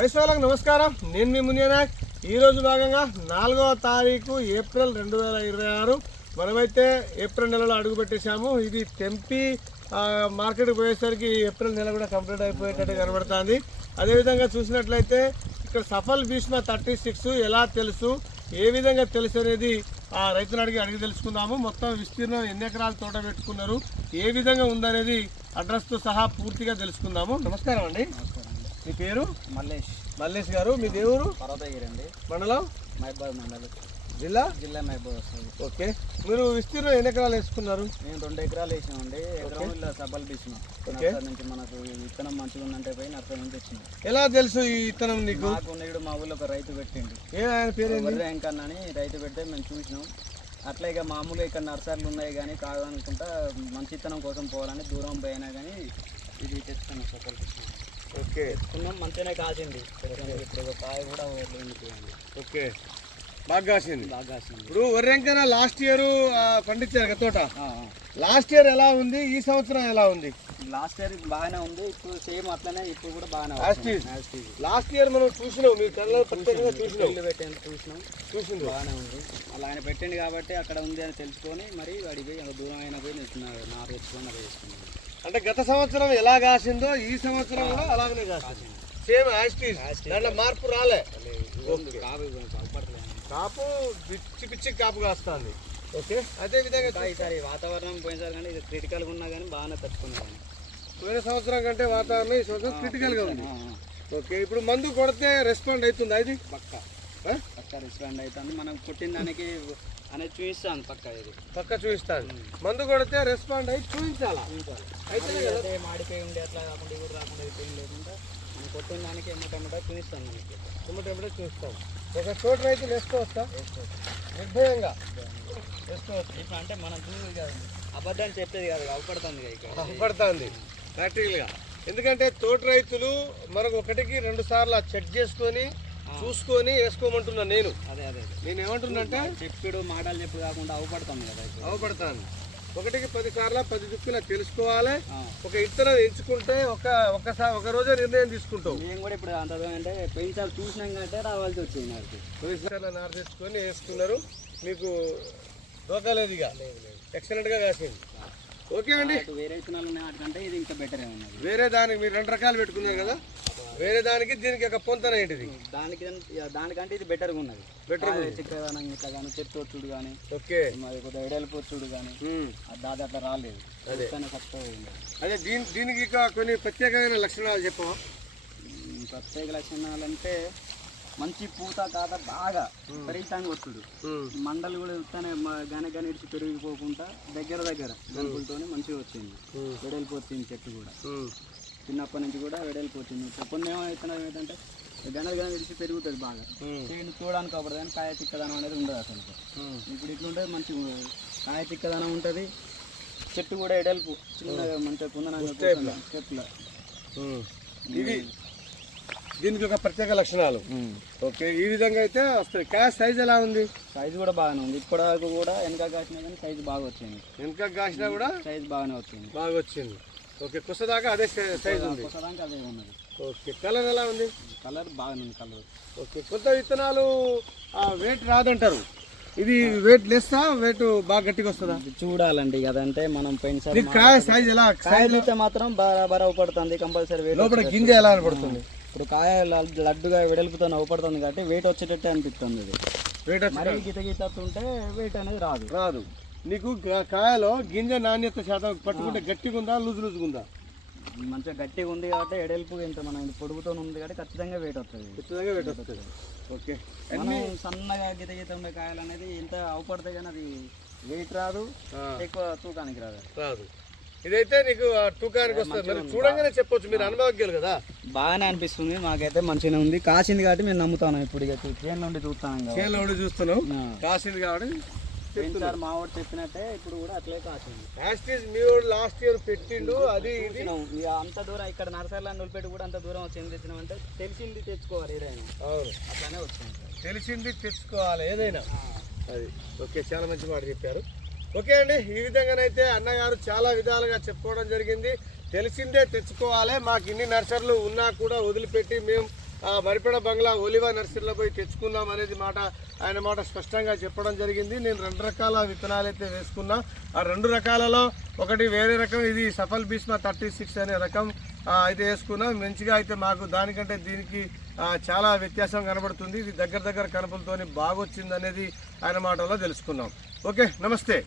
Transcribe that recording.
రైతులకు నమస్కారం. నేను మీ మునియనాయక్. ఈరోజు భాగంగా 4వ తారీఖు ఏప్రిల్ 2026 మనమైతే ఏప్రిల్ నెలలో అడుగుపెట్టేశాము. ఇది తెంపి మార్కెట్కి పోయేసరికి ఏప్రిల్ నెల కూడా కంప్లీట్ అయిపోయేటట్టు కనబడుతుంది. అదేవిధంగా చూసినట్లయితే ఇక్కడ సఫల్ భీష్మ 36 ఎలా తెలుసు, ఏ విధంగా తెలుసు అనేది ఆ రైతుని అడిగి తెలుసుకుందాము. మొత్తం విస్తీర్ణం ఎన్ని ఎకరాలు తోట పెట్టుకున్నారు, ఏ విధంగా ఉందనేది అడ్రస్తో సహా పూర్తిగా తెలుసుకుందాము. నమస్కారం అండి. మీ పేరు? మల్లేష్ గారు. మీ దేవురు? పర్వతగిరి అండి. మండలం? మహబూబ్ మండలం. జిల్లా మహబూబ్ వస్తుంది. ఓకే. మీరు విస్తీర్ణం ఎన్ని ఎకరాలు వేసుకున్నారు? మేము 2 ఎకరాలు వేసినామండి. ఎకరంలో సబ్బలు తీసినాం. నుంచి మనకు విత్తనం మంచిగా ఉందంటే పోయి నర్సరీ నుంచి వచ్చినాం. ఎలా తెలుసు ఈ విత్తనం నీకు? నాకు నేడు మా ఊళ్ళో ఒక రైతు పెట్టిండు. ఆయన పేరు వెంకన్న అని రైతు పెడితే మేము చూసినాం. అట్లా ఇక మామూలుగా ఇక్కడ నర్సరీలు ఉన్నాయి కానీ కాదనుకుంటా మంచి విత్తనం కోసం పోవాలని దూరం పోయినా కానీ ఇది తెచ్చుకున్నాం. సబ్బలు తెచ్చుకున్నాం. ఓకే. తెచ్చుకున్నాం. మంచిగానే కాసింది. ఇప్పుడు కాయ కూడా ఓకే, బాగా కాసింది. ఇప్పుడు వరెంకన లాస్ట్ ఇయర్ పండించారు కదా తోట. లాస్ట్ ఇయర్ ఎలా ఉంది, ఈ సంవత్సరం ఎలా ఉంది? లాస్ట్ ఇయర్ బాగానే ఉంది. ఇప్పుడు సేమ్ అట్లనే ఇప్పుడు కూడా బాగానే. లాస్ట్ ఇయర్ మనం చూసినాం, మీ కళ్ళలో చూసినాం బాగానే ఉంది. అలా ఆయన పెట్టింది కాబట్టి అక్కడ ఉంది అని తెలుసుకొని మరి వాడికి పోయి అంత దూరం అయినా పోయి నారు తెచ్చుకొని అది వేసుకున్నాం. అంటే గత సంవత్సరం ఎలా కాసిందో ఈ సంవత్సరం కూడా అలాగనే కాసింది. సేమ్ యాస్టీస్, దాంట్లో మార్పు రాలే. కాపు పిచ్చి కాపు కాస్తుంది. ఓకే. అదే విధంగా ఈసారి వాతావరణం పోయినసారి కానీ ఇది క్రిటికల్గా ఉన్నా కానీ బాగానే తట్టుకున్నాను. పోయిన సంవత్సరం కంటే వాతావరణం ఈ సంవత్సరం క్రిటికల్గా ఉంది. ఓకే. ఇప్పుడు మందు కొడితే రెస్పాండ్ అవుతుందా? ఇది పక్క రెస్పాండ్ అవుతుంది. మనం కొట్టిన దానికి అనేది చూపిస్తాను. పక్క చూపిస్తాను. మందు కొడితే రెస్పాండ్ అయి చూపించాలా? అయితే మాడిపోయి ఉండి అట్లా కాకుండా కూడా రాకుండా అయిపోయి లేకుండా మనం కొట్టిన దానికి ఎమ్మటమ్మట చూపిస్తాను. ఎమ్మటమ్మట చూస్తాం. ఒక చోట రైతులు వేసుకోవచ్చా? నిర్భయంగా వేసుకోవచ్చు. ఇప్పుడు అంటే మనం చూసి కాదు, అబద్ధాన్ని చెప్పేది కాదు, అవపడుతుంది. అవపడుతుంది ప్రాక్టికల్గా. ఎందుకంటే తోట రైతులు మనకు 1కి 2 సార్లు చెక్ చేసుకొని చూసుకొని వేసుకోమంటున్నా నేను. నేను ఏమంటున్నా అంటే చెప్పుడు మాటలు చెప్పుడు కాకుండా అవపడతాను కదా. అవపడతాను. 1కి 10 సార్లు 10 దుక్కులా తెలుసుకోవాలి. ఒక ఇత్తనం ఎంచుకుంటే ఒక రోజే నిర్ణయం తీసుకుంటాం. మేము కూడా ఇప్పుడు అంత అంటే పోయినసారి చూసినాం కంటే రావాల్సి వచ్చింది. నారు తెచ్చుకొని వేసుకున్నారు. మీకు దోకాలేదు, ఇక ఎక్సలెంట్గా కాసింది. ఓకే అండి. వేరే విత్తనాలు ఉన్నాయి వాటికంటే ఇది ఇంకా బెటర్ ఏమన్నా. వేరే దానికి మీరు 2 రకాలు పెట్టుకున్నారు కదా, వేరే దానికి దీనికి ఒక పొంతన ఏంటిది? దానికంటే ఇది బెటర్గా ఉన్నది. బెటర్ చిక్కదనం ఇట్లా కానీ చెట్టు వచ్చుడు కానీ. ఓకే. మరి కొద్దిగా ఎడల్పు వచ్చుడు కానీ దాదాపు అట్లా రాలేదు. అదే దీనికి ఇక కొన్ని ప్రత్యేకమైన లక్షణాలు చెప్పవా? ప్రత్యేక లక్షణాలు అంటే మంచి పూత కాత బాగా విపరీతంగా వస్తుడు. మండలు కూడా చూస్తానే గనగని ఇడిచి పెరిగిపోకుండా దగ్గర గనుపులతో మంచిగా వచ్చింది. వెడల్పు వచ్చింది. చెట్టు కూడా చిన్నప్పటి నుంచి కూడా వెడల్పు వచ్చింది. కొన్ని ఏమైతుందంటే గనలు ఇడిచి పెరుగుతుంది బాగా. చూడడానికి అవ్వదు కానీ కాయ చిక్కదనం అనేది ఉండదు అసలు. ఇప్పుడు ఇట్లుంటే మంచిగా కాయ చిక్కదనం ఉంటుంది. చెట్టు కూడా ఎడల్పు చిన్నగా మంచిగా కుందన చెట్లు. ఇది దీనికి ఒక ప్రత్యేక లక్షణాలు. ఓకే. ఈ విధంగా అయితే వస్తుంది. కాయ సైజ్ ఎలా ఉంది? సైజు కూడా బాగానే ఉంది. ఇప్పటివరకు కూడా వెనక కాసినా కానీ సైజు బాగా వచ్చింది. వెనక కాసినా కూడా సైజు బాగానే వచ్చింది. బాగా వచ్చింది. ఓకే. కుసదాకా అదే సైజ్ ఉంది. కుసదాకా అదే ఉన్నది. ఓకే. కలర్ ఎలా ఉంది? కలర్ బాగానే ఉంది. Colour okay. కొత్త విత్తనాలు వెయిట్ రాదంటారు. ఇది వెయిట్ లెస్సా, వెయిట్ బాగా గట్టిగా వస్తుందా? చూడాలండి. అదంటే మనం పోయినసారి కాయ సైజ్ ఎలా? కాయలు మాత్రం బరాబర్ అవుపడుతుంది. కంపల్సరీ లోపల గింజ ఎలా పడుతుంది? ఇప్పుడు కాయ లడ్డుగా వెడల్పుతో నవ్వుపడుతుంది కాబట్టి వెయిట్ వచ్చేటట్టే అనిపిస్తుంది. ఇది వెయిట్ మరీ గీత ఉంటే వెయిట్ అనేది రాదు. నీకు కాయలో గింజ నాణ్యత శాతం పట్టుకుంటే గట్టిగా ఉందా, లూజుగా ఉందా? మంచిగా గట్టిగా ఉంది కాబట్టి ఎడల్పు ఇంత మనం పొడుగుతో ఉంది కాబట్టి ఖచ్చితంగా వెయిట్ వస్తుంది. ఓకే. మనం సన్నగా గీత ఉండే కాయలు అనేది ఇంత అవపడతాయి కానీ అది వెయిట్ రాదు, ఎక్కువ తూకానికి రాదు. ఇదైతే నీకు తూకానికి వస్తుంది. మరి చూడంగానే చెప్పొచ్చు, మీరు అనుభవజ్ఞులు కదా. బాగానే అనిపిస్తుంది. మాకైతే మంచిగానే ఉంది. కాసింది కాబట్టి మేము నమ్ముతాను. ఇప్పుడు ఇక చేనులో ఉండి చూస్తున్నాం. కాసింది కాబట్టి మా వాడు చెప్పినట్టే ఇప్పుడు కూడా అట్లే కాసింది. మీ వాడు లాస్ట్ ఇయర్ పెట్టిండు. అది అంత దూరం ఇక్కడ నర్సరీలో నిలబెట్టి కూడా అంత దూరం వచ్చి ఏం తెచ్చినాం అంటే తెలిసింది తెచ్చుకోవాలి. ఏదైనా అవును, అట్లానే వచ్చింది. తెలిసింది తెచ్చుకోవాలి ఏదైనా. అది ఓకే. చాలా మంచి మాట చెప్పారు. ఓకే అండి. ఈ విధంగానైతే అన్నగారు చాలా విధాలుగా చెప్పుకోవడం జరిగింది. తెలిసిందే తెచ్చుకోవాలి. మాకు ఇన్ని నర్సరీలు ఉన్నా కూడా వదిలిపెట్టి మేము మరిపేడ బంగ్లా ఒలివా నర్సరీలో పోయి తెచ్చుకున్నాం అనేది ఆయన మాట స్పష్టంగా చెప్పడం జరిగింది. నేను 2 రకాల విత్తనాలు అయితే వేసుకున్నా. ఆ 2 రకాలలో ఒకటి వేరే రకం, ఇది సఫల్ భీష్మ 36 అనే రకం అయితే వేసుకున్నా. మంచిగా అయితే మాకు దానికంటే దీనికి చాలా వ్యత్యాసం కనబడుతుంది. ఇది దగ్గర కనుపులతోని బాగొచ్చింది అనేది ఆయన మాటలో తెలుసుకున్నాం. ఓకే, నమస్తే.